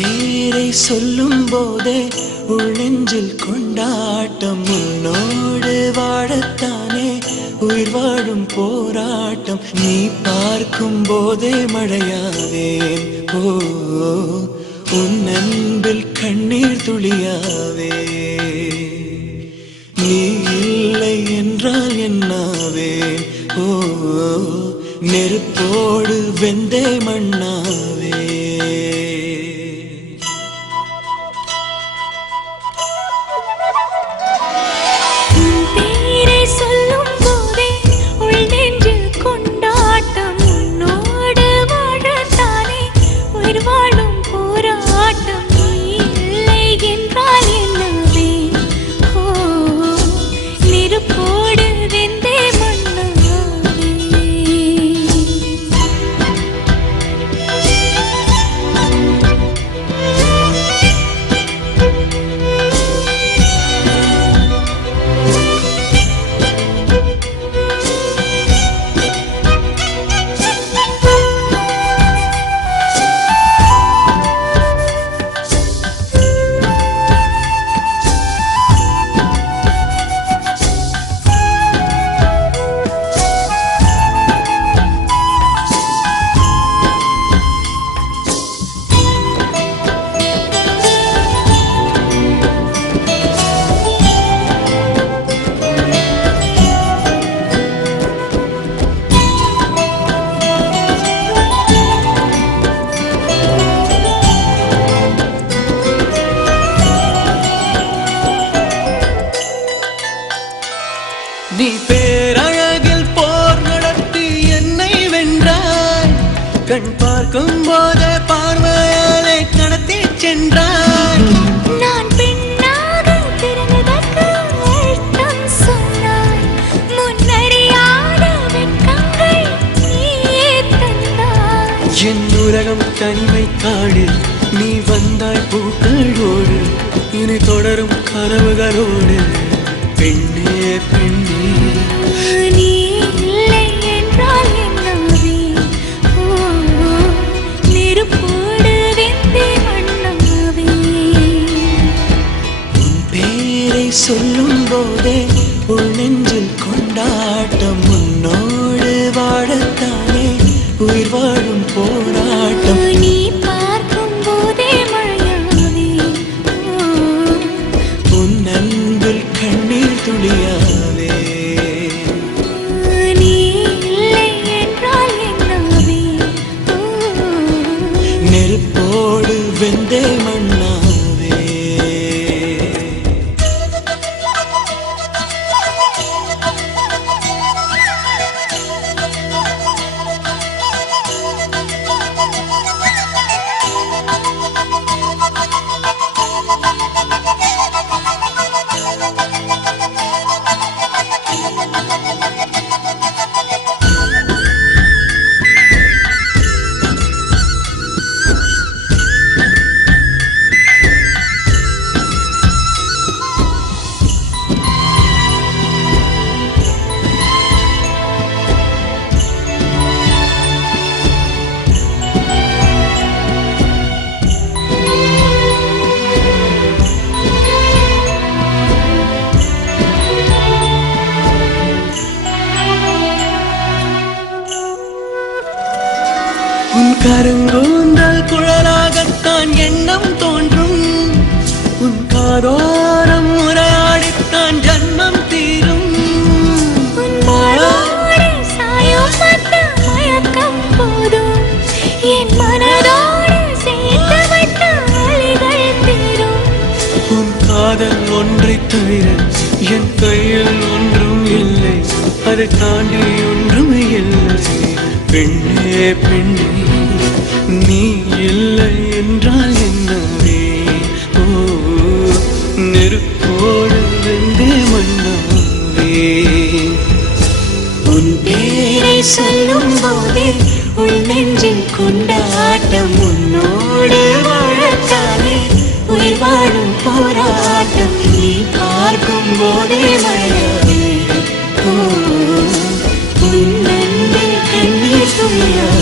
பேரை சொல்லும் போதே உள்ளெஞ்சில் கொண்டாட்டம் உன்னோடு வாழத்தானே உயிர் வாழும் போராட்டம் நீ பார்க்கும் போதே மழையாவேன் ஓ உன் அன்பில் கண்ணீர் துளியாவே நீ இல்லை என்றால் என்னாவேன் ஓ நெருப்போடு வெந்தே மண்ணாவே நீ பேரழகில் போர் நடத்தி என்னை வென்றாய் கண் பார்க்கும் போதே பார்வையாலே கடத்தி சென்றாய் நான் பெண்ணாக பிறந்ததற்கு அர்த்தம் சொன்னாய் முன்னறியாத வெட்கங்கள் நீயே தந்தாய் என் உலகம் தனிமை காடு நீ வந்தாய் பூக்களோடு இனி தொடரும் கனவுகளோடு பெண்ணே பெண்ணே நீ இல்லை என்றால் என்னாவே நெருப்போடு வெந்தே மண்ணாவே உன் பேரை சொல்லும் போதே உள் நெஞ்சில் கொண்டாட்டம் உன்னோடு வாழத்தானே உயிர் வாழும் போராட்டம் நீ பார்க்கும் போதே மழையாவே உன் அன்பில் கண்ணீர் துளியாவே நீ இல்லை என்றால் என்னாவே நெருப்போடு வெந்தே மண்ணாவே உன் கருங்கூந்தல் குழலாகத்தான் எண்ணம் தோன்றும் உன் காதோரம் உரையாடித்தான் ஜன்மம் தீரும் மயக்கம் போதும் என் மனதோடு சேர்த்து வைத்த வழிகள் தீரும் உன் காதல் ஒன்றை தவிர என் கையில் ஒன்றும் இல்லை அதை தாண்டி ஒன்றும் இல்லை பெண்ணே பெண்ணே நீ இல்லை என்றால் என்னவே ஓ நெருப்போடு வெந்தே மண்ணாவே உன் பேரை சொல்லும் போதே உள் நெஞ்சில் கொண்டாட்டம் உன்னோடு வாழத்தானே உயிர் வாழும் போராட்டம் நீ பார்க்கும் போதே மழையாவே உன் அன்பில் கண்ணீர் துளியாவே